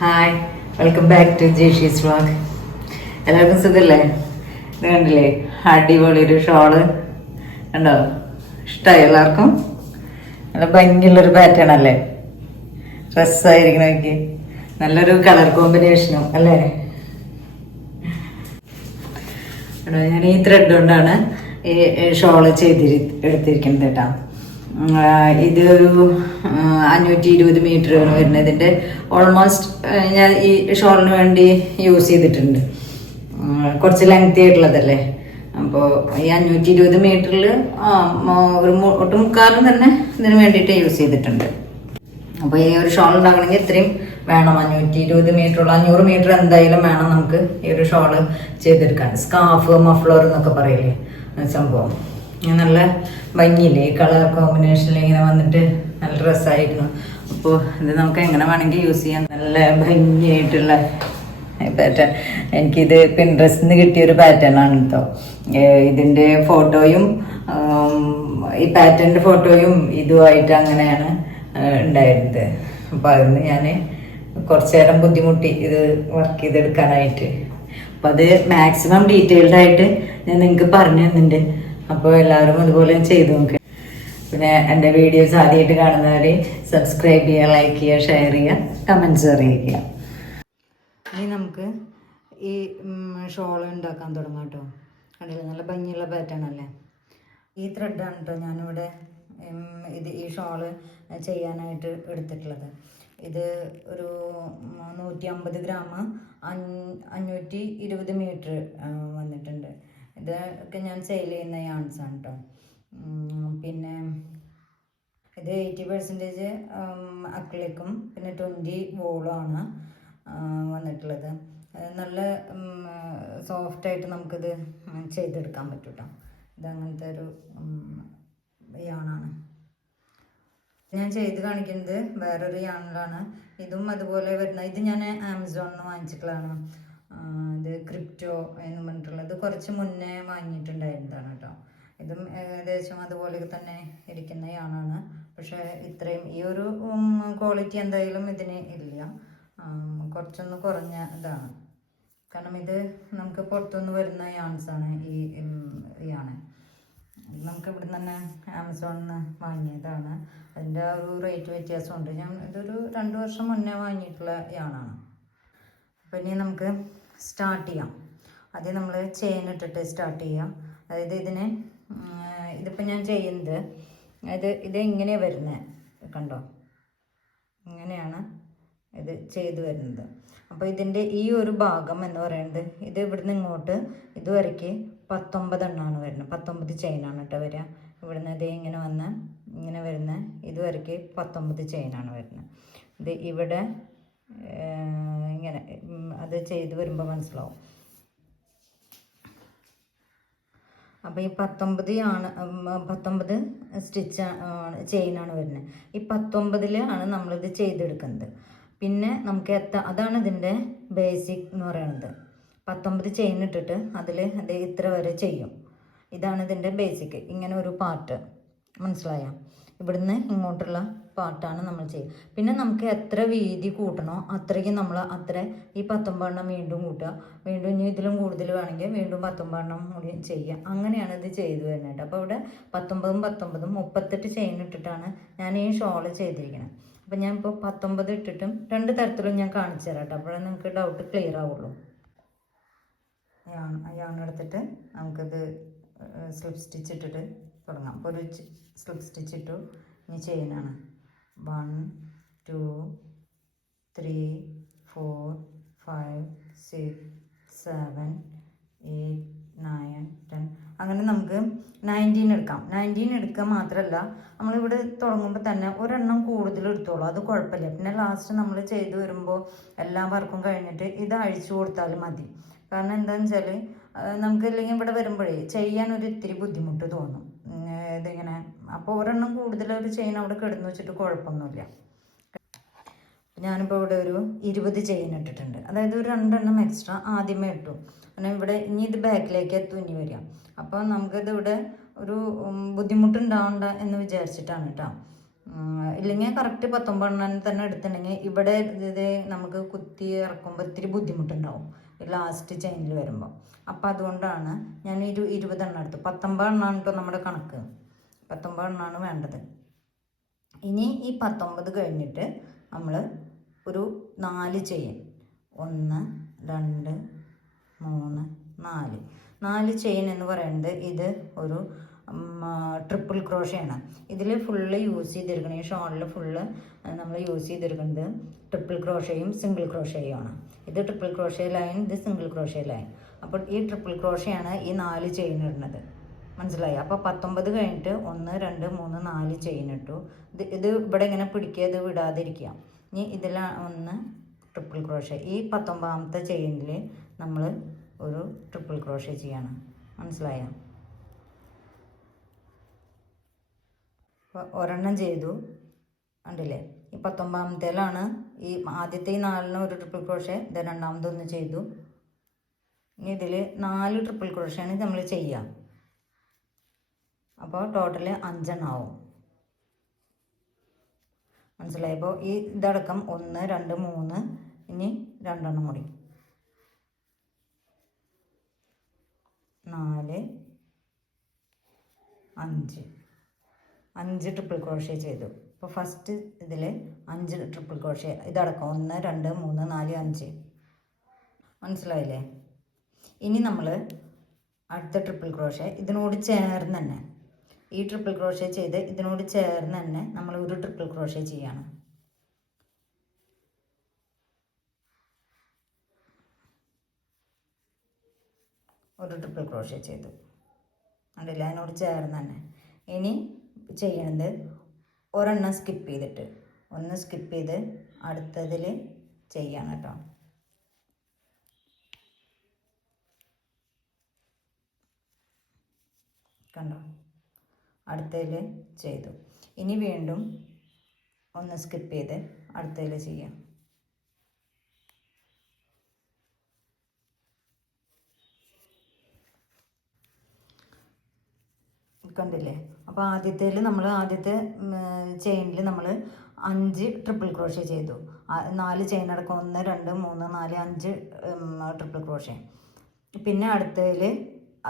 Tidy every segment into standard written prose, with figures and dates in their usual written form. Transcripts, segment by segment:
Hi, welcome back to Jeshi's vlog. എല്ലാവർക്കും സുഖല്ലേ? ഇത് കണ്ടില്ലേ, അടിപൊളി ഒരു ഷോള് കണ്ടോ? ഇഷ്ടമായി എല്ലാവർക്കും? നല്ല ഭംഗിയുള്ളൊരു പാറ്റേൺ അല്ലേ? ഡ്രസ്സായിരിക്കണമെങ്കിൽ നല്ലൊരു കളർ കോമ്പിനേഷനും അല്ലേ? ഞാൻ ഈ ത്രെഡ് കൊണ്ടാണ് ഈ ഷോള് എടുത്തിരിക്കുന്നത് കേട്ടോ. ഇത് ഒരു 520 മീറ്ററാണ് വരുന്നത്. ഇതിൻ്റെ ഓൾമോസ്റ്റ് ഞാൻ ഈ ഷോളിന് വേണ്ടി യൂസ് ചെയ്തിട്ടുണ്ട്. കുറച്ച് ലെങ്തി ആയിട്ടുള്ളതല്ലേ, അപ്പോൾ ഈ 520 മീറ്ററിൽ ഒരു ഒട്ടുമുക്കാലും തന്നെ ഇതിന് വേണ്ടിയിട്ട് യൂസ് ചെയ്തിട്ടുണ്ട്. അപ്പോൾ ഈ ഒരു ഷോൾ ഉണ്ടാക്കണമെങ്കിൽ ഇത്രയും വേണം. 520 മീറ്ററുള്ള 500 മീറ്റർ എന്തായാലും വേണം നമുക്ക് ഈ ഒരു ഷോള് ചെയ്തെടുക്കാൻ. സ്കാർഫ്, മഫ്ലർ എന്നൊക്കെ പറയില്ലേ സംഭവം. നല്ല ഭംഗിയില്ലേ ഈ കളർ കോമ്പിനേഷനിൽ ഇങ്ങനെ വന്നിട്ട് നല്ല ഡ്രസ്സായിരുന്നു. അപ്പോൾ ഇത് നമുക്ക് എങ്ങനെ വേണമെങ്കിൽ യൂസ് ചെയ്യാം. നല്ല ഭംഗിയായിട്ടുള്ള പാറ്റേൺ. എനിക്കിത് പിൻട്രസ്റ്റിൽ നിന്ന് കിട്ടിയൊരു പാറ്റേൺ ആണ് കേട്ടോ. ഇതിൻ്റെ ഫോട്ടോയും ഈ പാറ്റേണിൻ്റെ ഫോട്ടോയും ഇതുമായിട്ട് അങ്ങനെയാണ് ഉണ്ടായിരുന്നത്. അപ്പോൾ അതിന് ഞാൻ കുറച്ചു നേരം ബുദ്ധിമുട്ടി ഇത് വർക്ക് ചെയ്തെടുക്കാനായിട്ട്. അപ്പം അത് മാക്സിമം ഡീറ്റെയിൽഡ് ആയിട്ട് ഞാൻ നിങ്ങൾക്ക് പറഞ്ഞു തന്നിട്ടുണ്ട്. അപ്പോൾ എല്ലാവരും അതുപോലെ ചെയ്തു നോക്കുക. പിന്നെ എൻ്റെ വീഡിയോസ് ആദ്യമായിട്ട് കാണുന്നവർ സബ്സ്ക്രൈബ് ചെയ്യുക, ലൈക്ക് ചെയ്യുക, ഷെയർ ചെയ്യുക, കമൻറ്റ്സ് അറിയിക്കുക. ഇനി നമുക്ക് ഈ ഷോൾ ഉണ്ടാക്കാൻ തുടങ്ങാം കേട്ടോ. കണ്ടില്ല, നല്ല ഭംഗിയുള്ള പാറ്റേൺ അല്ലേ? ഈ ത്രെഡാണ് കേട്ടോ ഞാനിവിടെ ഈ ഷോള് ചെയ്യാനായിട്ട് എടുത്തിട്ടുള്ളത്. ഇത് ഒരു 150 ഗ്രാം 520 മീറ്റർ വന്നിട്ടുണ്ട്. ഇതൊക്കെ ഞാൻ സെയിൽ ചെയ്യുന്ന യാൺസാണ് കേട്ടോ. പിന്നെ ഇത് 80% അക്രിലിക്കും പിന്നെ 20 വോളുമാണ് വന്നിട്ടുള്ളത്. നല്ല സോഫ്റ്റായിട്ട് നമുക്കിത് ചെയ്തെടുക്കാൻ പറ്റും കേട്ടോ. ഇതങ്ങനത്തെ ഒരു യാണാണ് ഞാൻ ചെയ്ത് കാണിക്കുന്നത്. വേറൊരു യാണിലാണ് ഇതും അതുപോലെ വരുന്നത്. ഇത് ഞാൻ ആമസോണിൽ നിന്ന് വാങ്ങിച്ചിട്ടുള്ളതാണ്. ഇത് ക്രിപ്റ്റോ എന്ന് പറഞ്ഞിട്ടുള്ളത് കുറച്ച് മുന്നേ വാങ്ങിയിട്ടുണ്ടായിരുന്നതാണ് കേട്ടോ. ഇതും ഏകദേശം അതുപോലെ തന്നെ ഇരിക്കുന്ന യാണാണ്. പക്ഷേ ഇത്രയും ഈ ഒരു ക്വാളിറ്റി എന്തായാലും ഇതിന് ഇല്ല. കുറച്ചൊന്ന് കുറഞ്ഞ ഇതാണ്. കാരണം ഇത് നമുക്ക് പുറത്തുനിന്ന് വരുന്ന യാൺസാണ്. ഈ യാണ് നമുക്ക് ഇവിടെ തന്നെ ആമസോണിൽ നിന്ന് വാങ്ങിയതാണ്. അതിൻ്റെ ആ ഒരു റേറ്റ് വ്യത്യാസമുണ്ട്. ഞാൻ ഇതൊരു 2 വർഷം മുന്നേ വാങ്ങിയിട്ടുള്ള യാണാണ്. അപ്പോൾ ഇനി നമുക്ക് സ്റ്റാർട്ട് ചെയ്യാം. ആദ്യം നമ്മൾ ചെയിൻ ഇട്ടിട്ട് സ്റ്റാർട്ട് ചെയ്യാം. അതായത് ഇതിപ്പോൾ ഞാൻ ചെയ്യുന്നത് ഇത് ഇങ്ങനെയാണ് വരുന്നത് കണ്ടോ, ഇങ്ങനെയാണ് ഇത് ചെയ്തു വരുന്നത്. അപ്പോൾ ഇതിൻ്റെ ഈ ഒരു ഭാഗം എന്ന് പറയുന്നത് ഇത് ഇവിടുന്ന് ഇങ്ങോട്ട് ഇതുവരയ്ക്ക് 19 എണ്ണമാണ് വരുന്നത്. 19 ചെയിനാണ് കേട്ടോ വരിക. ഇവിടുന്ന് ഇത് ഇങ്ങനെ വന്ന് ഇങ്ങനെ വരുന്ന ഇതുവരയ്ക്ക് 19 ചെയിനാണ് വരുന്നത്. ഇത് ഇവിടെ ഇങ്ങനെ അത് ചെയ്ത് വരുമ്പോൾ മനസ്സിലാവും. അപ്പോൾ ഈ 19 സ്റ്റിച്ച് ചെയിനാണ് വരുന്നത്. ഈ 19 നമ്മളിത് ചെയ്തെടുക്കുന്നത്. പിന്നെ നമുക്ക് അതാണ് ഇതിൻ്റെ ബേസിക് എന്ന് പറയുന്നത്. 19 ചെയിൻ ഇട്ടിട്ട് അതിൽ അത് ഇത്ര വരെ ചെയ്യും. ഇതാണ് ഇതിൻ്റെ ബേസിക്. ഇങ്ങനെ ഒരു പാർട്ട് മനസ്സിലായ ഇവിടുന്ന് ഇങ്ങോട്ടുള്ള പാർട്ടാണ് നമ്മൾ ചെയ്യുക. പിന്നെ നമുക്ക് എത്ര വീതി കൂട്ടണോ അത്രയ്ക്ക് നമ്മൾ ഈ 19 എണ്ണം വീണ്ടും കൂട്ടുക. വീണ്ടും ഇനി ഇതിലും കൂടുതൽ വേണമെങ്കിൽ വീണ്ടും 19 എണ്ണം കൂടി ചെയ്യുക. അങ്ങനെയാണ് ഇത് ചെയ്തു വരുന്നത്. അപ്പോൾ ഇവിടെ 19 38 ചെയിൻ ഇട്ടിട്ടാണ് ഞാൻ ഈ ഷോള് ചെയ്തിരിക്കുന്നത്. അപ്പോൾ ഞാൻ ഇപ്പോൾ 19 ഇട്ടിട്ടും 2 തരത്തിലും ഞാൻ കാണിച്ചു തരാം കേട്ടോ. അപ്പോഴേ നിങ്ങൾക്ക് ഡൗട്ട് ക്ലിയർ ആവുള്ളൂ. എടുത്തിട്ട് നമുക്കിത് സ്ലിപ്പ് സ്റ്റിച്ച് ഇട്ടിട്ട് തുടങ്ങാം. അപ്പോൾ ഒരു സ്ലിപ്പ് സ്റ്റിച്ച് ഇട്ടു. ഇനി ചെയിനാണ് 1 2 3 4 5 6 7 8 9 10 അങ്ങനെ നമുക്ക് 19 എടുക്കാം. 19 എടുക്കുക മാത്രമല്ല നമ്മളിവിടെ തുടങ്ങുമ്പോൾ തന്നെ ഒരെണ്ണം കൂടുതൽ എടുത്തോളൂ, അത് കുഴപ്പമില്ല. പിന്നെ ലാസ്റ്റ് നമ്മൾ ചെയ്തു വരുമ്പോൾ എല്ലാ വർക്കും കഴിഞ്ഞിട്ട് ഇത് അഴിച്ചു കൊടുത്താലും മതി. കാരണം എന്താണെന്ന് വെച്ചാൽ നമുക്ക് ഇല്ലെങ്കിൽ ഇവിടെ വരുമ്പോഴേ ചെയ്യാൻ ഒരു ഇത്തിരി ബുദ്ധിമുട്ട് തോന്നും ഇതിങ്ങനെ. അപ്പോൾ ഒരെണ്ണം കൂടുതൽ ഒരു ചെയിൻ അവിടെ കിടന്നു വെച്ചിട്ട് കുഴപ്പമൊന്നുമില്ല. ഞാനിപ്പോൾ ഇവിടെ ഒരു 20 ചെയിൻ ഇട്ടിട്ടുണ്ട്. അതായത് ഒരു 2 എണ്ണം എക്സ്ട്രാ ആദ്യമേ ഇട്ടു. കാരണം ഇവിടെ ഇനി ഇത് ബാക്കിലേക്ക് തുന്നി വരിക. അപ്പോൾ നമുക്കിത് ഇവിടെ ഒരു ബുദ്ധിമുട്ടുണ്ടാവണ്ട എന്ന് വിചാരിച്ചിട്ടാണ് കേട്ടോ. ഇല്ലെങ്കിൽ കറക്റ്റ് 19 തന്നെ എടുത്തിട്ടുണ്ടെങ്കിൽ ഇവിടെ ഇത് നമുക്ക് കുത്തി ഇറക്കുമ്പോൾ ഇത്തിരി ബുദ്ധിമുട്ടുണ്ടാവും ലാസ്റ്റ് ചെയിനിൽ വരുമ്പോൾ. അപ്പം അതുകൊണ്ടാണ് ഞാൻ 20 എടുത്തു. 19 കേട്ടോ നമ്മുടെ കണക്ക്. 19 വേണ്ടത്. ഇനി ഈ 19 കഴിഞ്ഞിട്ട് നമ്മൾ ഒരു 4 ചെയിൻ, 1 2 3 4 ചെയിൻ എന്ന് പറയുന്നത് ഇത് ഒരു ട്രിപ്പിൾ ക്രോഷയാണ്. ഇതിൽ ഫുള്ള് യൂസ് ചെയ്തിരിക്കുന്നത്, ഈ ഷോളിൽ ഫുള്ള് നമ്മൾ യൂസ് ചെയ്തിരിക്കുന്നത് ട്രിപ്പിൾ ക്രോഷയും സിംഗിൾ ക്രോഷയും ആണ്. ഇത് ട്രിപ്പിൾ ക്രോഷേ ലൈൻ, ഇത് സിംഗിൾ ക്രോഷേ ലൈൻ. അപ്പോൾ ഈ ട്രിപ്പിൾ ക്രോഷയാണ് ഈ 4 ചെയിൻ ഇടുന്നത്. മനസ്സിലായി? അപ്പോൾ 19 കഴിഞ്ഞിട്ട് 1 2 3 4 ചെയിൻ ഇട്ടു. ഇത് ഇവിടെ ഇങ്ങനെ പിടിക്കുക, ഇത് വിടാതിരിക്കുക. ഇനി ഇതിൽ 1 ട്രിപ്പിൾ ക്രോഷേ. ഈ 19ാമത്തെ ചെയിനിൽ നമ്മൾ ഒരു ട്രിപ്പിൾ ക്രോഷേ ചെയ്യണം. മനസ്സിലായോ? അപ്പോൾ ഒരെണ്ണം ചെയ്തു, കണ്ടില്ലേ? ഈ 19ാമത്തേലാണ് ഈ ആദ്യത്തെ 4 ഒരു ട്രിപ്പിൾ ക്രോഷേ, ഇത് രണ്ടാമതൊന്ന് ചെയ്തു. ഇനി ഇതിൽ 4 ട്രിപ്പിൾ ക്രോഷയാണ് നമ്മൾ ചെയ്യുക. അപ്പോൾ ടോട്ടൽ 5 ആവും. മനസ്സിലായി? അപ്പോൾ ഈ ഇതടക്കം 1 2 3, ഇനി 2 കൂടി 4 5 ട്രിപ്പിൾ ക്രോഷേ ചെയ്തു. അപ്പോൾ ഫസ്റ്റ് ഇതിൽ 5 ട്രിപ്പിൾ ക്രോഷേ ഇതടക്കം 1 2 3 4 5. മനസ്സിലായില്ലേ? ഇനി നമ്മൾ അടുത്ത ട്രിപ്പിൾ ക്രോഷേ ഇതിനോട് ചേർന്ന് തന്നെ, ഈ ട്രിപ്പിൾ ക്രോഷേ ചെയ്ത് ഇതിനോട് ചേർന്ന് തന്നെ നമ്മൾ ഒരു ട്രിപ്പിൾ ക്രോഷേ ചെയ്യണം. ഒരു ട്രിപ്പിൾ ക്രോഷേ ചെയ്തു, കണ്ടില്ല? അതിനോട് ചേർന്ന് തന്നെ. ഇനി ചെയ്യണത് ഒരെണ്ണം സ്കിപ്പ് ചെയ്തിട്ട്, ഒന്ന് സ്കിപ്പ് ചെയ്ത് അടുത്തതിൽ ചെയ്യണം കേട്ടോ. കണ്ടോ? അടുത്തതിൽ ചെയ്തു. ഇനി വീണ്ടും ഒന്ന് സ്കിപ്പ് ചെയ്ത് അടുത്തതിൽ ചെയ്യാം. കണ്ടില്ലേ? അപ്പോൾ ആദ്യത്തെ ചെയിനിൽ നമ്മൾ 5 ട്രിപ്പിൾ ക്രോഷേ ചെയ്തു. 4 ചെയിൻ അടക്കം 1 2 3 4 5 ട്രിപ്പിൾ ക്രോഷേ. പിന്നെ അടുത്തതിൽ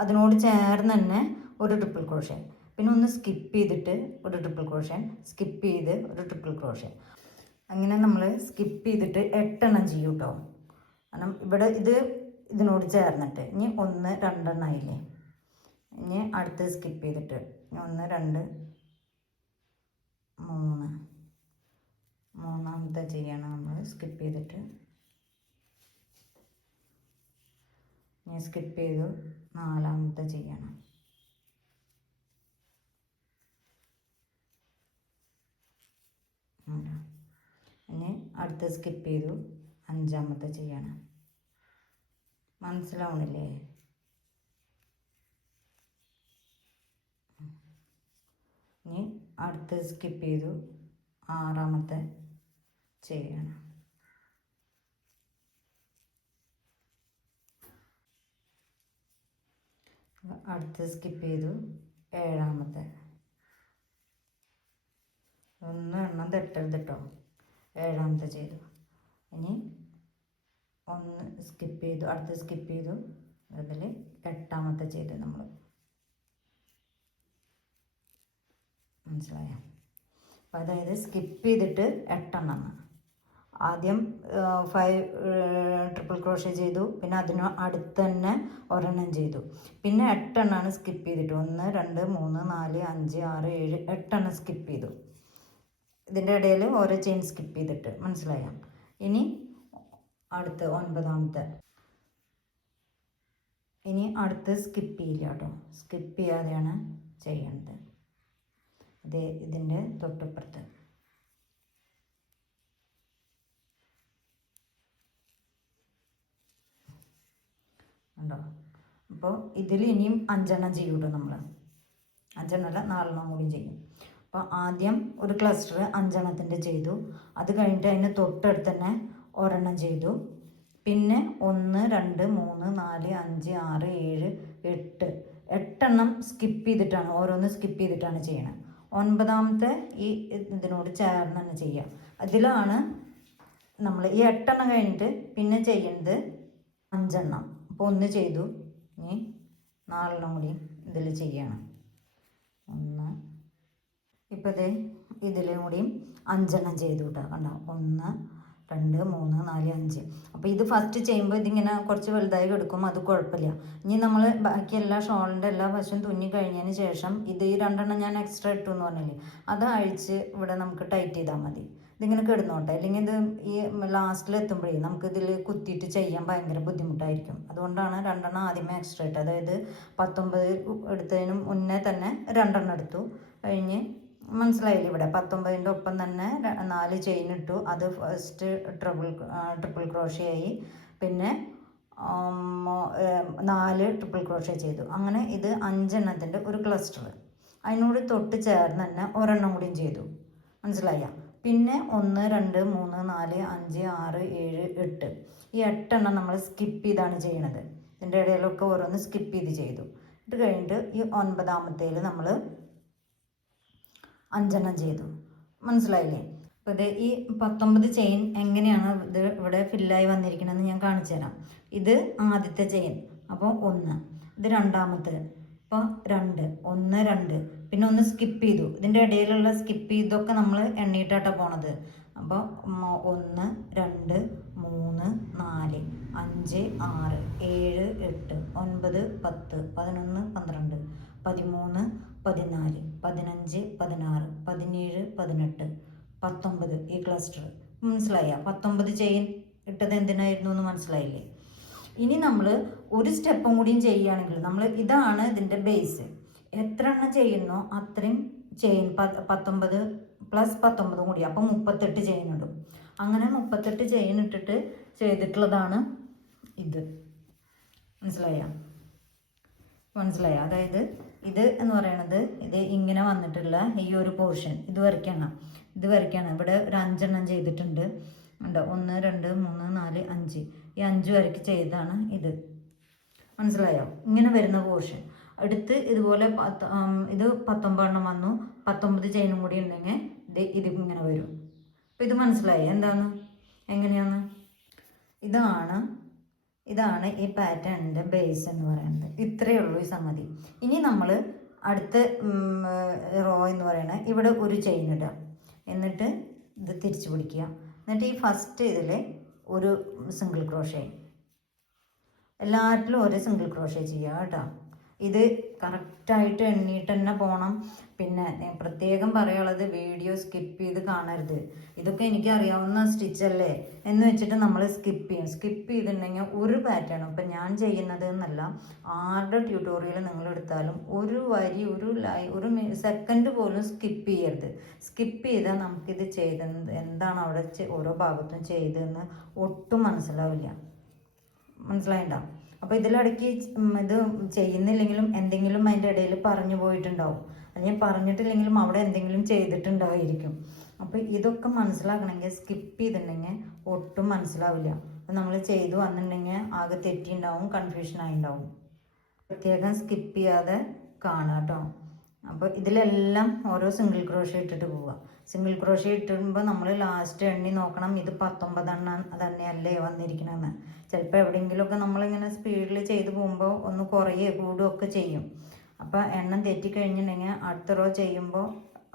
അതിനോട് ചേർന്ന് തന്നെ ഒരു ട്രിപ്പിൾ ക്രോഷേ, പിന്നെ ഒന്ന് സ്കിപ്പ് ചെയ്തിട്ട് ഒരു ട്രിപ്പിൾ ക്രോഷേ, സ്കിപ്പ് ചെയ്ത് ഒരു ട്രിപ്പിൾ ക്രോഷേ. അങ്ങനെ നമ്മൾ സ്കിപ്പ് ചെയ്തിട്ട് 8 എണ്ണം ചെയ്യും കേട്ടോ. കാരണം ഇവിടെ ഇതിനോട് ചേർന്നിട്ട് ഇനി 1 2 ആയില്ലേ. ഇനി അടുത്ത് സ്കിപ്പ് ചെയ്തിട്ട് 1 2 3 മൂന്നാമത്തെ ചെയ്യണം നമ്മൾ. സ്കിപ്പ് ചെയ്തിട്ട് ഇനി സ്കിപ്പ് ചെയ്തു 4ാമത്തെ ചെയ്യണം. ഇനി അടുത്ത് സ്കിപ്പ് ചെയ്തു 5ാമത്തെ ചെയ്യണം. മനസ്സിലാവണില്ലേ? ഇനി അടുത്ത് സ്കിപ്പ് ചെയ്തു 6ാമത്തെ ചെയ്യണം. അടുത്ത് സ്കിപ്പ് ചെയ്തു 7ാമത്തെ. 1 എണ്ണം തെറ്റരുത് കേട്ടോ. 7ാമത്തെ ചെയ്തു. ഇനി 1 സ്കിപ്പ് ചെയ്തു, അടുത്ത് സ്കിപ്പ് ചെയ്തു, അതിൽ 8ാമത്തെ ചെയ്തു നമ്മൾ. മനസ്സിലായോ? അപ്പം അതായത് സ്കിപ്പ് ചെയ്തിട്ട് 8 എണ്ണം. ആദ്യം 5 ട്രിപ്പിൾ ക്രോഷേ ചെയ്തു, പിന്നെ അതിന് അടുത്ത് തന്നെ ഒരെണ്ണം ചെയ്തു, പിന്നെ 8 എണ്ണമാണ് സ്കിപ്പ് ചെയ്തിട്ട് 1 2 3 4 5 6 7 8 എണ്ണം സ്കിപ്പ് ചെയ്തു. ഇതിൻ്റെ ഇടയിൽ ഓരോ ചെയിൻ സ്കിപ്പ് ചെയ്തിട്ട്. മനസ്സിലായോ? ഇനി അടുത്ത് 9ാമത്തെ. ഇനി അടുത്ത് സ്കിപ്പ് ചെയ്യില്ല കേട്ടോ. സ്കിപ്പ് ചെയ്യാതെയാണ് ചെയ്യേണ്ടത്. ഇതിൻ്റെ തൊട്ടപ്പുറത്ത് ഉണ്ടോ? അപ്പോൾ ഇതിൽ ഇനിയും 5 എണ്ണം ചെയ്യും കേട്ടോ. നമ്മൾ 5 എണ്ണമല്ല 4 എണ്ണം കൂടി ചെയ്യും. അപ്പോൾ ആദ്യം ഒരു ക്ലസ്റ്റർ 5 എണ്ണത്തിൻ്റെ ചെയ്തു. അത് കഴിഞ്ഞിട്ട് അതിന് തൊട്ടടുത്ത് തന്നെ ഒരെണ്ണം ചെയ്തു. പിന്നെ 1 2 3 4 5 6 7 8 8 എണ്ണം സ്കിപ്പ് ചെയ്തിട്ടാണ്, ഓരോന്ന് സ്കിപ്പ് ചെയ്തിട്ടാണ് ചെയ്യണത്. 9ാമത്തെ ഈ ഇതിനോട് ചേർന്ന് തന്നെ ചെയ്യാം. അതിലാണ് നമ്മൾ ഈ 8 കഴിഞ്ഞിട്ട് പിന്നെ ചെയ്യുന്നത് 5. അപ്പോൾ 1 ചെയ്തു, ഇനി 4 കൂടി ഇതിൽ ചെയ്യണം. 1 ഇപ്പോൾ ഇതിലും കൂടിയും 5 ചെയ്തു കേട്ടോ. കണ്ടോ, 1 2 3 4 5. അപ്പോൾ ഇത് ഫസ്റ്റ് ചെയ്യുമ്പോൾ ഇതിങ്ങനെ കുറച്ച് വലുതായി കിടക്കും, അത് കുഴപ്പമില്ല. ഇനി നമ്മൾ ബാക്കി എല്ലാ ഷോളിൻ്റെ എല്ലാ വശവും തുന്നി കഴിഞ്ഞതിന് ശേഷം ഇത് ഈ 2 ഞാൻ എക്സ്ട്രാ ഇട്ടു എന്ന് പറഞ്ഞില്ലേ, അത് അഴിച്ച് ഇവിടെ നമുക്ക് ടൈറ്റ് ചെയ്താൽ മതി. ഇതിങ്ങനെ കിടന്നോട്ടെ, അല്ലെങ്കിൽ ഇത് ഈ ലാസ്റ്റിൽ എത്തുമ്പോഴേ നമുക്ക് ഇതിൽ കുത്തിയിട്ട് ചെയ്യാൻ ഭയങ്കര ബുദ്ധിമുട്ടായിരിക്കും. അതുകൊണ്ടാണ് 2 ആദ്യമേ എക്സ്ട്രാ ഇട്ട്. അതായത് 19 എടുത്തതിനും മുന്നേ തന്നെ 2 എടുത്തു. കഴിഞ്ഞ് മനസ്സിലായില്ല, ഇവിടെ 19ൻ്റെ ഒപ്പം തന്നെ 4 ചെയിൻ ഇട്ടു. അത് ഫസ്റ്റ് ട്രിപ്പിൾ ക്രോഷ്യ ആയി. പിന്നെ 4 ട്രിപ്പിൾ ക്രോഷ്യ ചെയ്തു. അങ്ങനെ ഇത് 5 ഒരു ക്ലസ്റ്റർ. അതിനോട് തൊട്ട് ചേർന്ന് തന്നെ ഒരെണ്ണം കൂടിയും ചെയ്തു. മനസ്സിലായ? പിന്നെ 1 2 3 4 5 6 7 8. ഈ 8 നമ്മൾ സ്കിപ്പ് ചെയ്താണ് ചെയ്യണത്. ഇതിൻ്റെ ഇടയിലൊക്കെ ഓരോന്ന് സ്കിപ്പ് ചെയ്തു. ഇത് കഴിഞ്ഞിട്ട് ഈ 9ാമത്തേൽ നമ്മൾ 5 ചെയ്തു. മനസ്സിലായില്ലേ? അപ്പോൾ ഇത് ഈ 19 ചെയിൻ എങ്ങനെയാണ് ഇത് ഇവിടെ ഫില്ലായി വന്നിരിക്കണമെന്ന് ഞാൻ കാണിച്ചു തരാം. ഇത് ആദ്യത്തെ ചെയിൻ, അപ്പോൾ 1. ഇത് 2ാമത്തെ, അപ്പോൾ 2 1 2. പിന്നെ 1 സ്കിപ്പ് ചെയ്തു. ഇതിൻ്റെ ഇടയിലുള്ള സ്കിപ്പ് ചെയ്തൊക്കെ നമ്മൾ എണ്ണീട്ടാട്ടാണ് പോണത്. അപ്പോൾ 1 2 3 4 5 6 7 8 9 10 11 12 13 14 15 16 17 18 19 ഈ ക്ലസ്റ്റർ. മനസ്സിലായ? 19 ചെയിൻ ഇട്ടത് എന്തിനായിരുന്നു എന്ന് മനസ്സിലായില്ലേ? ഇനി നമ്മൾ ഒരു സ്റ്റെപ്പും കൂടിയും ചെയ്യുകയാണെങ്കിൽ നമ്മൾ ഇതാണ് ഇതിൻ്റെ ബേസ്. എത്ര എണ്ണം ചെയ്യുന്നോ അത്രയും ചെയിൻ 19 + 19 കൂടി, അപ്പോൾ 38 ചെയിൻ ഇടും. അങ്ങനെ 38 ചെയിൻ ഇട്ടിട്ട് ചെയ്തിട്ടുള്ളതാണ് ഇത്. മനസ്സിലായ? അതായത് ഇത് എന്ന് പറയുന്നത് ഇത് ഇങ്ങനെ വന്നിട്ടുള്ള ഈ ഒരു പോർഷൻ ഇത് വരയ്ക്കണം. ഇവിടെ ഒരു 5 ചെയ്തിട്ടുണ്ട്. ഉണ്ടോ? 1 2 3 4 5. ഈ 5 വരയ്ക്ക് ചെയ്താണ് ഇത്. മനസ്സിലായോ? ഇങ്ങനെ വരുന്ന പോർഷൻ എടുത്ത് ഇതുപോലെ ഇത് 19 വന്നു. 19 ചെയിനും കൂടി ഉണ്ടെങ്കിൽ ഇത് ഇങ്ങനെ വരും. അപ്പോൾ ഇത് മനസ്സിലായി എന്താണ് എങ്ങനെയാണ്? ഇതാണ് ഈ പാറ്റേണിൻ്റെ ബേസ് എന്ന് പറയുന്നത്. ഇത്രയേ ഉള്ളൂ ഈ സംഗതി. ഇനി നമ്മൾ അടുത്ത റോ എന്ന് പറയുന്നത് ഇവിടെ ഒരു ചെയിൻ ഇടുക, എന്നിട്ട് ഇത് തിരിച്ചു പിടിക്കുക, എന്നിട്ട് ഈ ഫസ്റ്റ് ഇതിൽ ഒരു സിംഗിൾ ക്രോഷ്യ, എല്ലാറ്റിലും ഒരു സിംഗിൾ ക്രോഷ്യ ചെയ്യുക കേട്ടോ. ഇത് കറക്റ്റായിട്ട് എണ്ണിയിട്ട് തന്നെ പോകണം. പിന്നെ പ്രത്യേകം പറയാനുള്ളത്, വീഡിയോ സ്കിപ്പ് ചെയ്ത് കാണരുത്. ഇതൊക്കെ എനിക്ക് അറിയാവുന്ന സ്റ്റിച്ചല്ലേ എന്ന് വെച്ചിട്ട് നമ്മൾ സ്കിപ്പ് ചെയ്തിട്ടുണ്ടെങ്കിൽ ഒരു പാറ്റേണും ഇപ്പം ഞാൻ ചെയ്യുന്നത് എന്നല്ല, ആരുടെ ട്യൂട്ടോറിയൽ നിങ്ങൾ എടുത്താലും ഒരു വരി ഒരു സെക്കൻഡ് പോലും സ്കിപ്പ് ചെയ്യരുത്. സ്കിപ്പ് ചെയ്താൽ നമുക്കിത് ചെയ്തത് എന്താണ് അവിടെ ഓരോ ഭാഗത്തും ചെയ്തതെന്ന് ഒട്ടും മനസ്സിലാവില്ല. മനസ്സിലായിണ്ടാവും. അപ്പോൾ ഇതിലിടയ്ക്ക് ഇത് ചെയ്യുന്നില്ലെങ്കിലും എന്തെങ്കിലും അതിൻ്റെ ഇടയിൽ പറഞ്ഞു പോയിട്ടുണ്ടാവും. അത് ഞാൻ പറഞ്ഞിട്ടില്ലെങ്കിലും അവിടെ എന്തെങ്കിലും ചെയ്തിട്ടുണ്ടായിരിക്കും. അപ്പോൾ ഇതൊക്കെ മനസ്സിലാക്കണമെങ്കിൽ സ്കിപ്പ് ചെയ്തിട്ടുണ്ടെങ്കിൽ ഒട്ടും മനസ്സിലാവില്ല. അപ്പോൾ നമ്മൾ ചെയ്തു വന്നിട്ടുണ്ടെങ്കിൽ ആകെ തെറ്റിണ്ടാവും, കൺഫ്യൂഷനായി ഉണ്ടാവും. പ്രത്യേകം സ്കിപ്പ് ചെയ്യാതെ കാണുക കേട്ടോ. അപ്പോൾ ഇതിലെല്ലാം ഓരോ സിംഗിൾ ക്രോഷ്യ ഇട്ടിട്ട് പോവുക. സിംഗിൾ ക്രോഷ്യ ഇട്ടുമ്പോൾ നമ്മൾ ലാസ്റ്റ് എണ്ണി നോക്കണം, ഇത് 19 തന്നെയല്ലേ വന്നിരിക്കണമെന്ന്. ചിലപ്പോൾ എവിടെയെങ്കിലുമൊക്കെ നമ്മളിങ്ങനെ സ്പീഡിൽ ചെയ്ത് പോകുമ്പോൾ ഒന്ന് കുറയുകയോ കൂടുകയൊക്കെ ചെയ്യും. അപ്പോൾ എണ്ണം തെറ്റിക്കഴിഞ്ഞിട്ടുണ്ടെങ്കിൽ അടുത്ത റോ ചെയ്യുമ്പോൾ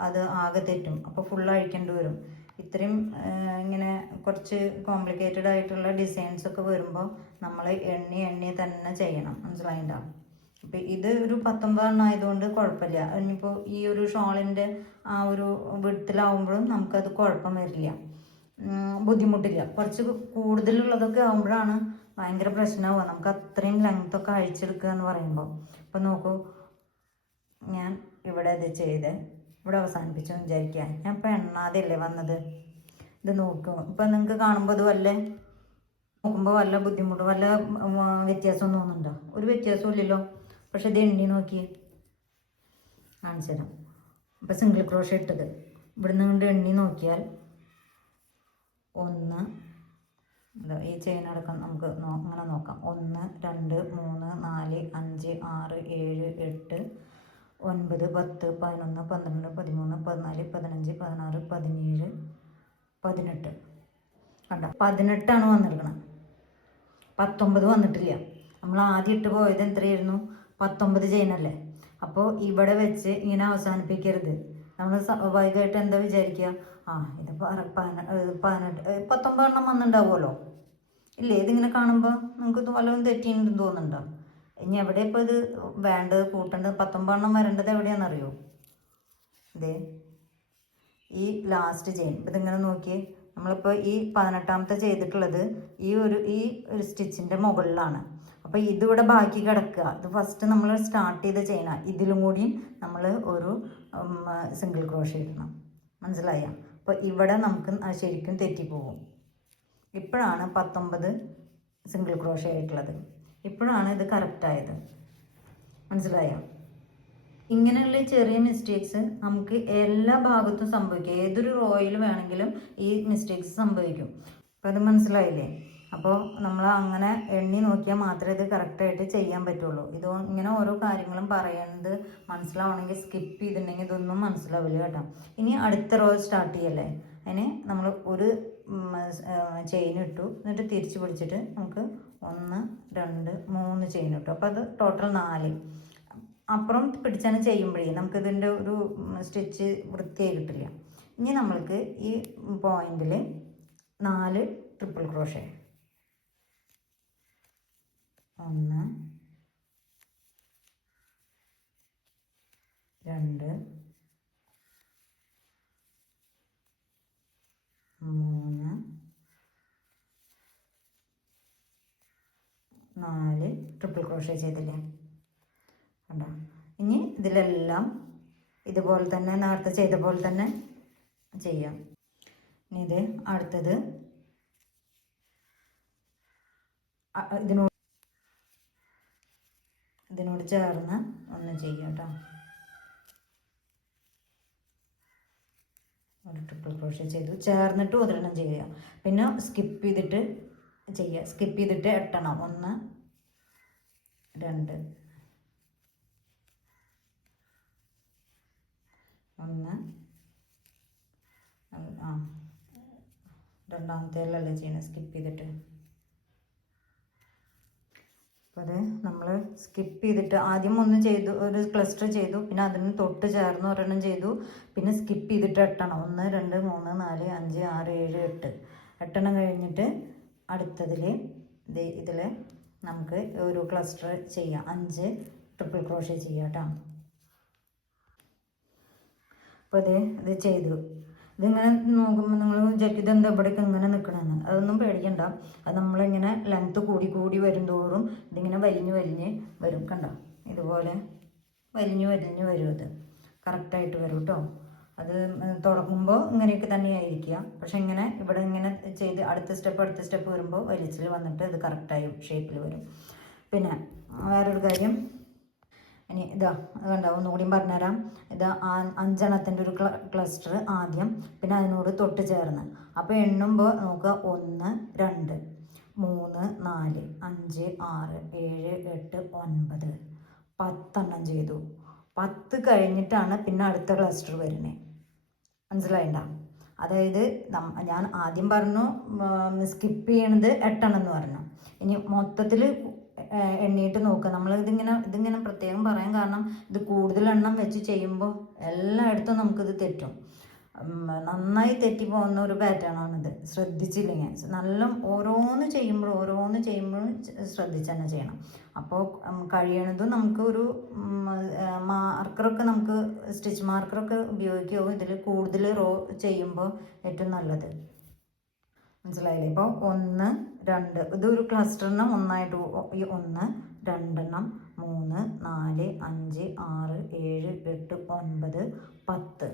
അത് ആകെ തെറ്റും. അപ്പോൾ ഫുൾ അഴിക്കേണ്ടി വരും. ഇത്രയും ഇങ്ങനെ കുറച്ച് കോംപ്ലിക്കേറ്റഡ് ആയിട്ടുള്ള ഡിസൈൻസൊക്കെ വരുമ്പോൾ നമ്മൾ എണ്ണി തന്നെ ചെയ്യണം. മനസ്സിലായിട്ടുണ്ടാവും. അപ്പോൾ ഇത് ഒരു 19 ആയതുകൊണ്ട് കുഴപ്പമില്ല. ഇനിയിപ്പോൾ ഈ ഒരു ഷോളിൻ്റെ ആ ഒരു വിഡ്ത്തിലാവുമ്പോഴും നമുക്കത് കുഴപ്പം വരില്ല, ബുദ്ധിമുട്ടില്ല. കുറച്ച് കൂടുതലുള്ളതൊക്കെ ആകുമ്പോഴാണ് ഭയങ്കര പ്രശ്നമാവുക. നമുക്ക് അത്രയും ലെങ്ത്തൊക്കെ അഴിച്ചെടുക്കുക എന്ന് പറയുമ്പോൾ. അപ്പോൾ നോക്കൂ, ഞാൻ ഇവിടെ ഇത് ചെയ്ത് ഇവിടെ അവസാനിപ്പിച്ചു വിചാരിക്കുക. ഞാൻ ഇപ്പോൾ എണ്ണാതെയല്ലേ വന്നത്. ഇത് നോക്കും. ഇപ്പം നിങ്ങൾക്ക് കാണുമ്പോൾ ഇത് നോക്കുമ്പോൾ വല്ല ബുദ്ധിമുട്ട് വല്ല വ്യത്യാസം തോന്നുന്നുണ്ടോ? ഒരു വ്യത്യാസവും ഇല്ലല്ലോ. പക്ഷെ ഇത് എണ്ണി നോക്കി കാണിച്ചു തരാം. അപ്പോൾ സിംഗിൾ ക്രോഷ്യ ഇട്ടത് ഇവിടുന്ന് കൊണ്ട് എണ്ണി നോക്കിയാൽ 1 ഈ ചെയിൻ അടക്കം നമുക്ക് അങ്ങനെ നോക്കാം. 1 2 3 4 5 6 7 8 9, 10, 11, 12, 13, 14, 15, 16, 17, 18. കണ്ടോ 18 വന്നിരിക്കണം. 19 വന്നിട്ടില്ല. നമ്മൾ ആദ്യം ഇട്ട് പോയത് എത്രയായിരുന്നു? 19 ചെയിനല്ലേ. അപ്പോൾ ഇവിടെ വെച്ച് ഇങ്ങനെ അവസാനിപ്പിക്കരുത്. നമ്മൾ സ്വാഭാവികമായിട്ട് എന്താ വിചാരിക്കുക, ഇത് 19 വന്നിട്ടുണ്ടാവുമല്ലോ ഇല്ലേ. ഇതിങ്ങനെ കാണുമ്പോൾ നമുക്കിത് വല്ലതും തെറ്റിയിട്ടുണ്ടെന്ന് തോന്നുന്നുണ്ടോ? ഇനി എവിടെ ഇപ്പോൾ ഇത് വേണ്ടത് കൂട്ടേണ്ടത്? 19 വരേണ്ടത് എവിടെയാണെന്നറിയോ? ഇതേ ഈ ലാസ്റ്റ് ചെയിൻ. ഇതിങ്ങനെ നോക്കിയേ, നമ്മളിപ്പോൾ ഈ 18ാമത്തെ ചെയ്തിട്ടുള്ളത് ഈ ഒരു സ്റ്റിച്ചിൻ്റെ മുകളിലാണ്. അപ്പോൾ ഇതിവിടെ ബാക്കി കിടക്കുക. ഇത് ഫസ്റ്റ് നമ്മൾ സ്റ്റാർട്ട് ചെയ്ത് ചെയ്യണം. ഇതിലും കൂടിയും നമ്മൾ ഒരു സിംഗിൾ ക്രോഷ്യ ഇടണം. മനസ്സിലായ? അപ്പോൾ ഇവിടെ നമുക്ക് ശരിക്കും തെറ്റിപ്പോകും. ഇപ്പോഴാണ് 19 സിംഗിൾ ക്രോഷ്യ ആയിട്ടുള്ളത്. ഇപ്പോഴാണ് ഇത് കറക്റ്റായത്. മനസ്സിലായോ? ഇങ്ങനെയുള്ള ചെറിയ മിസ്റ്റേക്സ് നമുക്ക് എല്ലാ ഭാഗത്തും സംഭവിക്കും. ഏതൊരു റോയിൽ വേണമെങ്കിലും ഈ മിസ്റ്റേക്സ് സംഭവിക്കും. അപ്പോൾ അത് മനസ്സിലായില്ലേ? അപ്പോൾ നമ്മൾ അങ്ങനെ എണ്ണി നോക്കിയാൽ മാത്രമേ ഇത് കറക്റ്റായിട്ട് ചെയ്യാൻ പറ്റുള്ളൂ. ഇങ്ങനെ ഓരോ കാര്യങ്ങളും പറയുന്നത് മനസ്സിലാവണമെങ്കിൽ സ്കിപ്പ് ചെയ്തിട്ടുണ്ടെങ്കിൽ ഇതൊന്നും മനസ്സിലാവില്ല കേട്ടോ. ഇനി അടുത്ത റോ സ്റ്റാർട്ട് ചെയ്യല്ലേ. അതിന് നമ്മൾ ഒരു ചെയിൻ ഇട്ടു, എന്നിട്ട് തിരിച്ച് പിടിച്ചിട്ട് നമുക്ക് 1, 2, 3 ചെയിൻ ഇട്ടു. അപ്പോൾ അത് ടോട്ടൽ 4. അപ്പുറം പിടിച്ചാണ് ചെയ്യുമ്പോഴേ നമുക്കിതിൻ്റെ ഒരു സ്റ്റിച്ച് വൃത്തിയായി കിട്ടില്ല. ഇനി നമ്മൾക്ക് ഈ പോയിന്റിൽ 4 ട്രിപ്പിൾ ക്രോഷ്യ. 1, 2, 3, 4 ട്രിപ്പിൾ ക്രോഷ്യ ചെയ്തില്ലേ. കണ്ടോ? ഇനി ഇതിലെല്ലാം ഇതുപോലെ തന്നെ നേരത്തെ ചെയ്ത പോലെ തന്നെ ചെയ്യാം. ഇനി ഇത് അടുത്തത് ഇതിനോട് ചേർന്ന് ഒന്ന് ചെയ്യാം കേട്ടോ. ഒരു ട്രിപ്പിൾ ക്രോഷ്യ ചെയ്തു, ചേർന്നിട്ട് ഒരെണ്ണം ചെയ്യുക. പിന്നെ സ്കിപ്പ് ചെയ്തിട്ട് ചെയ്യുക. സ്കിപ്പ് ചെയ്തിട്ട് എട്ടണം. 1, 2, 1, രണ്ടാമത്തേലല്ലേ ചെയ്യണം സ്കിപ്പ് ചെയ്തിട്ട്. അപ്പോൾ അത് നമ്മൾ സ്കിപ്പ് ചെയ്തിട്ട് ആദ്യം ഒന്ന് ചെയ്തു, ഒരു ക്ലസ്റ്റർ ചെയ്തു, പിന്നെ അതിന് തൊട്ട് ചേർന്ന് ഒരെണ്ണം ചെയ്തു, പിന്നെ സ്കിപ്പ് ചെയ്തിട്ട് എട്ടണം. 1, 2, 3, 4, 5, 6, 7, 8 എട്ടെണ്ണം കഴിഞ്ഞിട്ട് അടുത്തതിൽ ഇതിൽ നമുക്ക് ഒരു ക്ലസ്റ്റർ ചെയ്യാം. 5 ട്രിപ്പിൾ ക്രോഷ്യ ചെയ്യാം കേട്ടോ. അപ്പോൾ ഇത് ചെയ്തു. ഇതിങ്ങനെ നോക്കുമ്പോൾ നിങ്ങൾ വിചാരിക്കും ഇതെന്താ ഇവിടേക്ക് ഇങ്ങനെ നിൽക്കണമെന്ന്. അതൊന്നും പേടിക്കണ്ട. അത് നമ്മളിങ്ങനെ ലെങ്ത്ത് കൂടി വരും തോറും ഇതിങ്ങനെ വലിഞ്ഞ് വരും. കണ്ടോ? ഇതുപോലെ വലിഞ്ഞ് വരും. ഇത് കറക്റ്റായിട്ട് വരും കേട്ടോ. അത് തുടങ്ങുമ്പോൾ ഇങ്ങനെയൊക്കെ തന്നെയായിരിക്കുക. പക്ഷെ ഇങ്ങനെ ഇവിടെ ഇങ്ങനെ ചെയ്ത് അടുത്ത സ്റ്റെപ്പ് വരുമ്പോൾ വലിച്ചിൽ വന്നിട്ട് ഇത് കറക്റ്റായി ഷേപ്പിൽ വരും. പിന്നെ വേറൊരു കാര്യം, ഇനി ഇതാ കണ്ടോ, ഒന്നുകൂടിയും പറഞ്ഞുതരാം. ഇത് 5 എണ്ണത്തിൻ്റെ ഒരു ക്ലസ്റ്റർ ആദ്യം, പിന്നെ അതിനോട് തൊട്ട് ചേർന്ന്. അപ്പോൾ എണ്ണുമ്പോൾ നോക്കുക 1, 2, 3, 4, 5, 6, 7, 8, 9 10 എണ്ണം ചെയ്തു. 10 കഴിഞ്ഞിട്ടാണ് പിന്നെ അടുത്ത ക്ലസ്റ്റർ വരുന്നത്. മനസ്സിലായിണ്ട? അതായത് ഞാൻ ആദ്യം പറഞ്ഞു സ്കിപ്പ് ചെയ്യണത് 8 എണ്ണം എന്ന് പറഞ്ഞു. ഇനി മൊത്തത്തിൽ എണ്ണീട്ട് നോക്കുക. ഇതിങ്ങനെ പ്രത്യേകം പറയാൻ കാരണം ഇത് കൂടുതൽ എണ്ണം വെച്ച് ചെയ്യുമ്പോൾ എല്ലായിടത്തും നമുക്കിത് തെറ്റും. നന്നായി തെറ്റിപ്പോകുന്ന ഒരു പാറ്റേണാണിത്. ശ്രദ്ധിച്ചില്ലെങ്കിൽ നല്ല ഓരോന്ന് ചെയ്യുമ്പോഴും ശ്രദ്ധിച്ച് തന്നെ ചെയ്യണം. അപ്പോൾ കഴിയണതും നമുക്ക് ഒരു മാർക്കറൊക്കെ നമുക്ക് സ്റ്റിച്ച് മാർക്കറൊക്കെ ഉപയോഗിക്കുകയോ ഇതിൽ കൂടുതൽ റോ ചെയ്യുമ്പോൾ ഏറ്റവും നല്ലത്. മനസ്സിലായില്ലേ? ഇപ്പോൾ 1, 2 ഇതൊരു ക്ലസ്റ്ററിന് ഒന്നായിട്ട് 1, 2 എണ്ണം, 3, 4, 5, 6, 7, 8, 9, 10.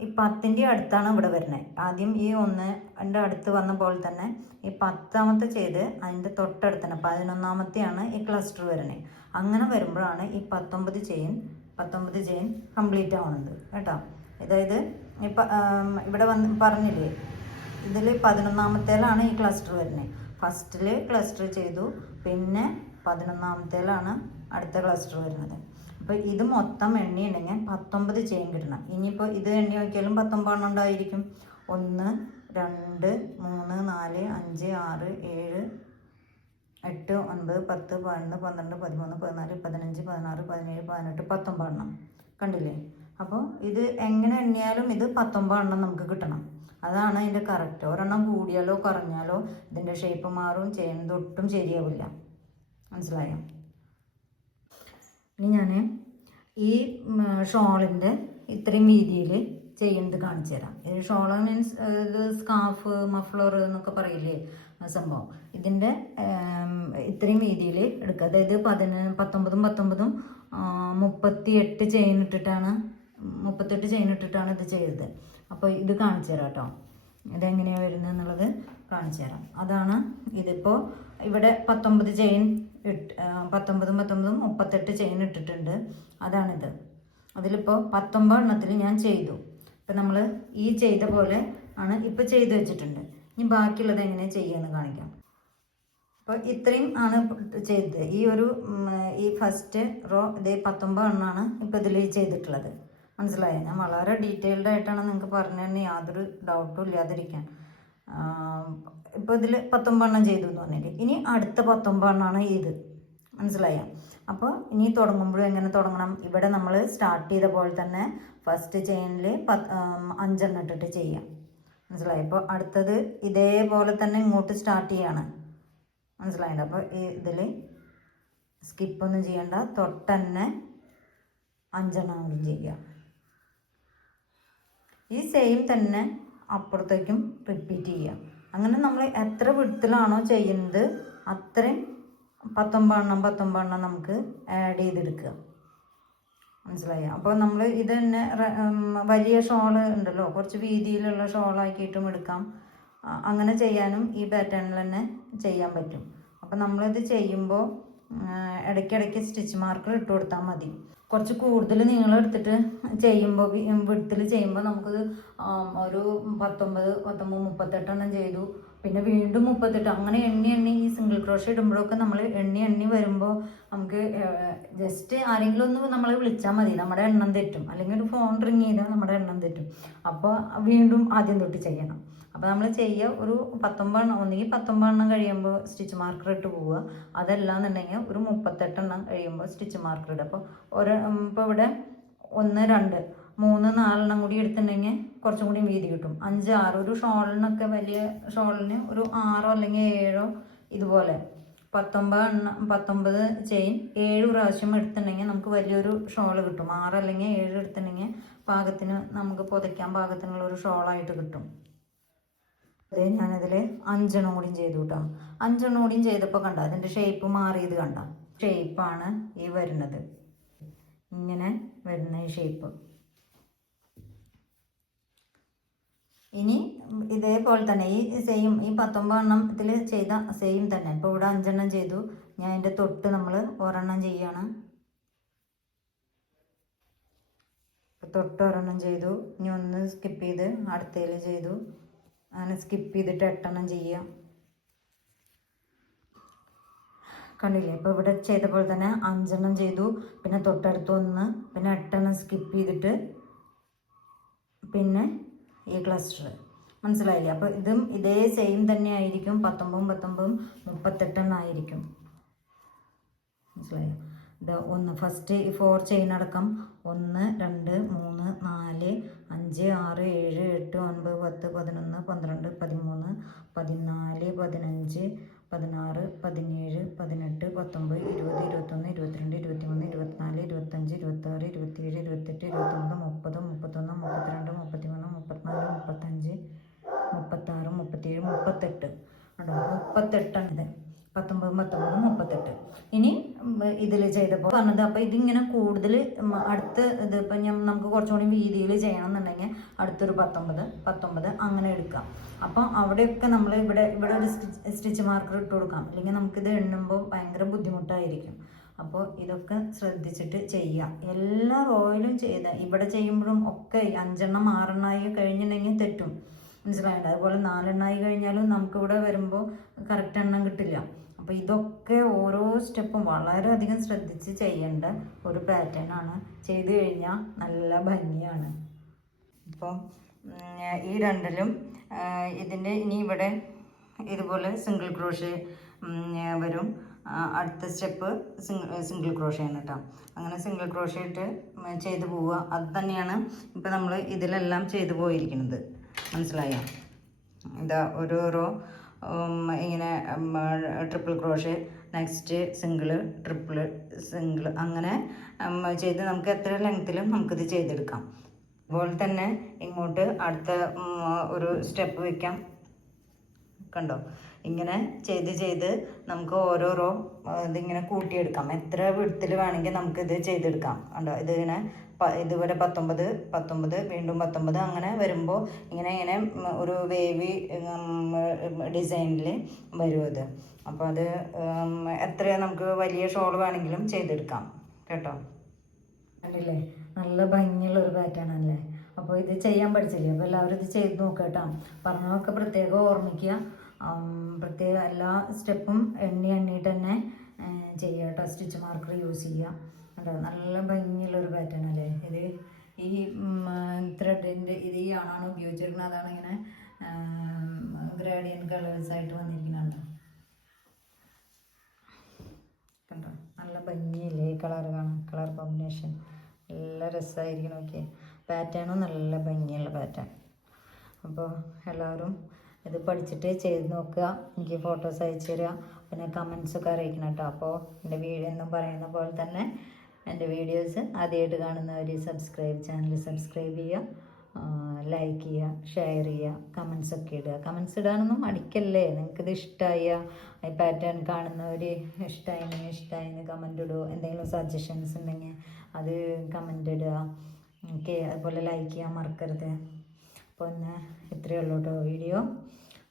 ഈ 10ൻ്റെ അടുത്താണ് ഇവിടെ വരുന്നത്. ആദ്യം ഈ 1ൻ്റെ അടുത്ത് വന്ന പോലെ തന്നെ ഈ 10ാമത്തെ ചെയ്ത് അതിൻ്റെ തൊട്ടടുത്ത് തന്നെ 11ാമത്തെയാണ് ഈ ക്ലസ്റ്റർ വരുന്നത്. അങ്ങനെ വരുമ്പോഴാണ് ഈ 19 ചെയിൻ കംപ്ലീറ്റ് ആവുന്നത് കേട്ടോ. അതായത് ഇവിടെ പറഞ്ഞില്ലേ, ഇതിൽ 11ാമത്തേലാണ് ഈ ക്ലസ്റ്റർ വരുന്നത്. ഫസ്റ്റിൽ ക്ലസ്റ്റർ ചെയ്തു, പിന്നെ 11ാമത്തേലാണ് അടുത്ത ക്ലസ്റ്റർ വരുന്നത്. അപ്പോൾ ഇത് മൊത്തം എണ്ണിയുണ്ടെങ്കിൽ 19 ചെയിൻ കിട്ടണം. ഇനിയിപ്പോൾ ഇത് എണ്ണി നോക്കിയാലും 19 എണ്ണം ഉണ്ടായിരിക്കും. 1 2 3 4 5 6 7 8 9 10 11 12 13 14 15 16 17 18 19 എണ്ണം കണ്ടില്ലേ. അപ്പോൾ ഇത് എങ്ങനെ എണ്ണിയാലും ഇത് 19 എണ്ണം നമുക്ക് കിട്ടണം. അതാണ് ഇതിൻ്റെ കറക്റ്റ്. ഒരെണ്ണം കൂടിയാലോ കുറഞ്ഞാലോ ഇതിൻ്റെ ഷേപ്പ് മാറും, ചെയ്യുന്നത് ഒട്ടും ശരിയാവില്ല. മനസ്സിലായോ? ഇനി ഞാൻ ഈ ഷോളിൻ്റെ ഇത്രയും വീതിയിൽ ചെയ്യുന്നത് കാണിച്ചു തരാം. ഇത് ഷോൾ മീൻസ് ഇത് സ്കാർഫ്, മഫ്ലർ എന്നൊക്കെ പറയില്ലേ സംഭവം. ഇതിൻ്റെ ഇത്രയും വീതിയിൽ എടുക്കുക. അതായത് 19 38 ചെയിൻ ഇട്ടിട്ടാണ് 38 ചെയിൻ ഇട്ടിട്ടാണ് ഇത് ചെയ്തത്. അപ്പോൾ ഇത് കാണിച്ചു തരാം കേട്ടോ. ഇതെങ്ങനെയാണ് വരുന്നത് എന്നുള്ളത് കാണിച്ചു തരാം. അതാണ് ഇതിപ്പോൾ ഇവിടെ 19 ചെയിൻ 19 38 ചെയിൻ ഇട്ടിട്ടുണ്ട്. അതാണിത്. അതിലിപ്പോൾ 19 എണ്ണത്തിൽ ഞാൻ ചെയ്തു. ഇപ്പം നമ്മൾ ഈ ചെയ്ത പോലെ ആണ് ഇപ്പോൾ ചെയ്ത് വെച്ചിട്ടുണ്ട്. ഇനി ബാക്കിയുള്ളത് എങ്ങനെ ചെയ്യുമെന്ന് കാണിക്കാം. അപ്പോൾ ഇത്രയും ആണ് ചെയ്തത്. ഈ ഫസ്റ്റ് റോ ഇതേ 19 എണ്ണമാണ് ഇപ്പോൾ ഇതിൽ ചെയ്തിട്ടുള്ളത്. മനസ്സിലായോ? ഞാൻ വളരെ ഡീറ്റെയിൽഡ് ആയിട്ടാണ് നിങ്ങൾക്ക് പറഞ്ഞു തന്നെ, യാതൊരു ഡൗട്ടും ഇല്ലാതിരിക്കാൻ. ഇപ്പോൾ ഇതിൽ 19 എണ്ണം ചെയ്തു എന്ന് പറഞ്ഞിട്ട് ഇനി അടുത്ത 19 എണ്ണമാണ് ഇത്. മനസ്സിലായോ? അപ്പോൾ ഇനി തുടങ്ങുമ്പോഴും എങ്ങനെ തുടങ്ങണം? ഇവിടെ നമ്മൾ സ്റ്റാർട്ട് ചെയ്ത പോലെ തന്നെ ഫസ്റ്റ് ചെയിനിൽ 5 എണ്ണം ഇട്ടിട്ട് ചെയ്യാം. മനസ്സിലായോ? അപ്പോൾ അടുത്തത് ഇതേപോലെ തന്നെ ഇങ്ങോട്ട് സ്റ്റാർട്ട് ചെയ്യാണ്. മനസ്സിലായില്ല? അപ്പോൾ ഇതിൽ സ്കിപ്പൊന്നും ചെയ്യണ്ട, തൊട്ടന്നെ 5 എണ്ണം കൂടി ചെയ്യുക. ഈ സെയിം തന്നെ അപ്പുറത്തേക്കും റിപ്പീറ്റ് ചെയ്യുക. അങ്ങനെ നമ്മൾ എത്ര വിടത്തിലാണോ ചെയ്യുന്നത് അത്രയും 19 എണ്ണം നമുക്ക് ആഡ് ചെയ്തെടുക്കുക. മനസ്സിലായോ? അപ്പോൾ നമ്മൾ ഇത് തന്നെ വലിയ ഷോള് ഉണ്ടല്ലോ, കുറച്ച് വീതിയിലുള്ള ഷോളാക്കിയിട്ടും എടുക്കാം. അങ്ങനെ ചെയ്യാനും ഈ പാറ്റേണിൽ തന്നെ ചെയ്യാൻ പറ്റും. അപ്പോൾ നമ്മളിത് ചെയ്യുമ്പോൾ ഇടയ്ക്കിടയ്ക്ക് സ്റ്റിച്ച് മാർക്കർ ഇട്ട് കൊടുത്താൽ മതി. കുറച്ച് കൂടുതൽ നീളെടുത്തിട്ട് ചെയ്യുമ്പോൾ വിടത്തിൽ ചെയ്യുമ്പോൾ നമുക്കത് ഒരു 19 38 എണ്ണം ചെയ്തു, പിന്നെ വീണ്ടും 38 അങ്ങനെ എണ്ണി ഈ സിംഗിൾ ക്രോഷേ ഇടുമ്പോഴൊക്കെ നമ്മൾ എണ്ണി വരുമ്പോൾ നമുക്ക് ജസ്റ്റ് ആരെങ്കിലും ഒന്ന് നമ്മളെ വിളിച്ചാൽ മതി, നമ്മുടെ എണ്ണം തെറ്റും. അല്ലെങ്കിൽ ഒരു ഫോൺ റിങ് ചെയ്താൽ നമ്മുടെ എണ്ണം തെറ്റും. അപ്പോൾ വീണ്ടും ആദ്യം തൊട്ട് ചെയ്യണം. അപ്പോൾ നമ്മൾ ചെയ്യുക ഒരു 19 എണ്ണം, ഒന്നുകിൽ 19 എണ്ണം കഴിയുമ്പോൾ സ്റ്റിച്ച് മാർക്കർ ഇട്ട് പോവുക. അതല്ലാന്നുണ്ടെങ്കിൽ ഒരു 38 എണ്ണം കഴിയുമ്പോൾ സ്റ്റിച്ച് മാർക്കർ ഇടുക. അപ്പോൾ ഇപ്പോൾ ഇവിടെ 1 2 3 4 എണ്ണം കൂടി എടുത്തിട്ടുണ്ടെങ്കിൽ കുറച്ചും കൂടി വീതി കിട്ടും. 5 6 ഒരു ഷോളിനൊക്കെ വലിയ ഷോളിന് ഒരു 6 അല്ലെങ്കിൽ 7 ഇതുപോലെ 19 ചെയിൻ 7 പ്രാവശ്യം എടുത്തിട്ടുണ്ടെങ്കിൽ നമുക്ക് വലിയൊരു ഷോൾ കിട്ടും. 6 അല്ലെങ്കിൽ 7 എടുത്തിട്ടുണ്ടെങ്കിൽ പാകത്തിന് നമുക്ക് പുതയ്ക്കാൻ പാകത്തിനുള്ള ഒരു ഷോളായിട്ട് കിട്ടും. അതേ ഞാനതിൽ 5 എണ്ണം കൂടിയും ചെയ്തു കേട്ടോ. 5 എണ്ണം കൂടിയും ചെയ്തപ്പോൾ കണ്ട അതിൻ്റെ ഷേപ്പ് മാറിയത് കണ്ട. ഷേപ്പാണ് ഈ വരുന്നത്, ഇങ്ങനെ വരുന്ന ഈ ഷേപ്പ്. ഇനി ഇതേപോലെ തന്നെ ഈ സെയിം ഈ 19 എണ്ണം ഇതിൽ ചെയ്ത സെയിം തന്നെ ഇപ്പോൾ ഇവിടെ 5 എണ്ണം ചെയ്തു. ഞാൻ അതിൻ്റെ തൊട്ട് നമ്മൾ ഒരെണ്ണം ചെയ്യാണ്. തൊട്ട് ഒരെണ്ണം ചെയ്തു. ഇനി ഒന്ന് സ്കിപ്പ് ചെയ്ത് അടുത്തതിൽ ചെയ്തു. അങ്ങനെ സ്കിപ്പ് ചെയ്തിട്ട് 8 എണ്ണം ചെയ്യുക. കണ്ടില്ലേ? ഇപ്പോൾ ഇവിടെ ചെയ്ത പോലെ തന്നെ 5 എണ്ണം ചെയ്തു, പിന്നെ തൊട്ടടുത്ത് 1, പിന്നെ 8 എണ്ണം സ്കിപ്പ് ചെയ്തിട്ട് പിന്നെ ഈ ക്ലസ്റ്റർ. മനസ്സിലായില്ലേ? അപ്പോൾ ഇതും ഇതേ സെയിം തന്നെ ആയിരിക്കും. 19 38 എണ്ണം ആയിരിക്കും. മനസ്സിലായോ? ഇത് ഫസ്റ്റ് ഈ 4 ചെയിൻ അടക്കം 1 2 3 4 5 6 7 8 9 10 11 12 13 14 15 16 17 18 19 20 21 22 23 24 25 26 27 28 29 30 31 32 33 34 35 36 37 38 ഉണ്ടോ? 38 ആണ്. 19 38. ഇനി ഇതിൽ ചെയ്തപ്പോൾ പറഞ്ഞത് അപ്പോൾ ഇതിങ്ങനെ കൂടുതൽ അടുത്ത് ഇതിപ്പോൾ നമുക്ക് കുറച്ചുകൂടി വീതിയിൽ ചെയ്യണമെന്നുണ്ടെങ്കിൽ അടുത്തൊരു 19 അങ്ങനെ എടുക്കാം. അപ്പോൾ അവിടെയൊക്കെ നമ്മൾ ഇവിടെ ഒരു സ്റ്റിച്ച് മാർക്കർ ഇട്ട് കൊടുക്കാം. അല്ലെങ്കിൽ നമുക്കിത് എണ്ണുമ്പോൾ ഭയങ്കര ബുദ്ധിമുട്ടായിരിക്കും. അപ്പോൾ ഇതൊക്കെ ശ്രദ്ധിച്ചിട്ട് ചെയ്യുക. എല്ലാ റോയിലും ഇവിടെ ചെയ്യുമ്പോഴും ഒക്കെ 5 എണ്ണം 6 എണ്ണമായി കഴിഞ്ഞിട്ടുണ്ടെങ്കിൽ തെറ്റും. മനസ്സിലായിട്ടുണ്ട്? അതുപോലെ 4 എണ്ണമായി കഴിഞ്ഞാലും നമുക്കിവിടെ വരുമ്പോൾ കറക്റ്റ് എണ്ണം കിട്ടില്ല. അപ്പോൾ ഇതൊക്കെ ഓരോ സ്റ്റെപ്പും വളരെയധികം ശ്രദ്ധിച്ച് ചെയ്യേണ്ട ഒരു പാറ്റേൺ ആണ്. ചെയ്തു കഴിഞ്ഞാൽ നല്ല ഭംഗിയാണ്. ഇപ്പോൾ ഈ രണ്ടിലും ഇതിൻ്റെ ഇനി ഇവിടെ ഇതുപോലെ സിംഗിൾ ക്രോഷേ വരും. അടുത്ത സ്റ്റെപ്പ് സിംഗിൾ ക്രോഷയാണ് കേട്ടോ. അങ്ങനെ സിംഗിൾ ക്രോഷേ ഇട്ട് ചെയ്ത് പോവുക. അത് തന്നെയാണ് ഇപ്പോൾ നമ്മൾ ഇതിലെല്ലാം ചെയ്തു പോയിരിക്കുന്നത്. മനസ്സിലായോ? ഇതാ ഓരോരോ ഇങ്ങനെ triple crochet, next single, triple, single, അങ്ങനെ ചെയ്ത് നമുക്ക് എത്ര ലെങ്ത്തിലും നമുക്കിത് ചെയ്തെടുക്കാം. അതുപോലെ തന്നെ ഇങ്ങോട്ട് അടുത്ത ഒരു സ്റ്റെപ്പ് വയ്ക്കാം. കണ്ടോ? ഇങ്ങനെ ചെയ്ത് നമുക്ക് ഓരോരോ ഇതിങ്ങനെ കൂട്ടിയെടുക്കാം. എത്ര വിടത്തിൽ വേണമെങ്കിൽ നമുക്കിത് ചെയ്തെടുക്കാം. കണ്ടോ? ഇതിങ്ങനെ ഇതുപോലെ 19 വീണ്ടും 19 അങ്ങനെ വരുമ്പോൾ ഇങ്ങനെ ഒരു വേവി ഡിസൈനിൽ വരും അത്. അപ്പോൾ അത് എത്ര നമുക്ക് വലിയ ഷോൾ വേണമെങ്കിലും ചെയ്തെടുക്കാം കേട്ടോ. കണ്ടില്ലേ? നല്ല ഭംഗിയുള്ള ഒരു പാറ്റേൺ അല്ലേ? അപ്പോൾ ഇത് ചെയ്യാൻ പഠിച്ചില്ലേ? അപ്പോൾ എല്ലാവരും ഇത് ചെയ്ത് നോക്കുക കേട്ടോ. പറഞ്ഞതൊക്കെ പ്രത്യേകം ഓർമ്മിക്കുക. പ്രത്യേക എല്ലാ സ്റ്റെപ്പും എണ്ണിയിട്ട് തന്നെ ചെയ്യുക കേട്ടോ. സ്റ്റിച്ച് മാർക്കർ യൂസ് ചെയ്യുക കേട്ടോ. നല്ല ഭംഗിയുള്ളൊരു പാറ്റേൺ അല്ലേ ഇത്? ഈ ത്രെഡിൻ്റെ ഇത് ഈ ആണാണ് ഉപയോഗിച്ചിരിക്കുന്നത്. അതാണ് ഇങ്ങനെ ഗ്രേഡിയൻ കളേഴ്സായിട്ട് വന്നിരിക്കുന്നുണ്ട്. കണ്ടോ? നല്ല ഭംഗിയില്ലേ ഈ കളർ കാണാൻ? കളർ കോമ്പിനേഷൻ നല്ല രസമായിരിക്കണം. ഓക്കെ, പാറ്റേണും നല്ല ഭംഗിയുള്ള പാറ്റേൺ. അപ്പോൾ എല്ലാവരും ഇത് പഠിച്ചിട്ട് ചെയ്ത് നോക്കുക. എനിക്ക് ഫോട്ടോസ് അയച്ചു തരിക, പിന്നെ കമൻസൊക്കെ അറിയിക്കണം കേട്ടോ. അപ്പോൾ എൻ്റെ വീഡിയോ എന്നും പറയുന്ന പോലെ തന്നെ എൻ്റെ വീഡിയോസ് ആദ്യമായിട്ട് കാണുന്നവർ ചാനൽ സബ്സ്ക്രൈബ് ചെയ്യുക, ലൈക്ക് ചെയ്യുക, ഷെയർ ചെയ്യുക, കമൻസൊക്കെ ഇടുക. കമൻസ് ഇടാനൊന്നും മടിക്കല്ലേ. നിങ്ങൾക്കിത് ഇഷ്ടമായ ഈ പാറ്റേൺ കാണുന്നവർ ഇഷ്ടമായിന്ന് കമൻ്റ് ഇടുക. എന്തെങ്കിലും സജഷൻസ് ഉണ്ടെങ്കിൽ അത് കമൻ്റ് ഇടുക. ഓക്കെ, അതുപോലെ ലൈക്ക് ചെയ്യാൻ മറക്കരുത്. അപ്പോൾ ഇന്ന് ഇത്രയേ ഉള്ളൂ കേട്ടോ വീഡിയോ.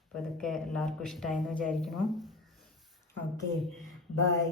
അപ്പോൾ ഇതൊക്കെ എല്ലാവർക്കും ഇഷ്ടമായെന്ന് വിചാരിക്കുന്നു. Okay, by.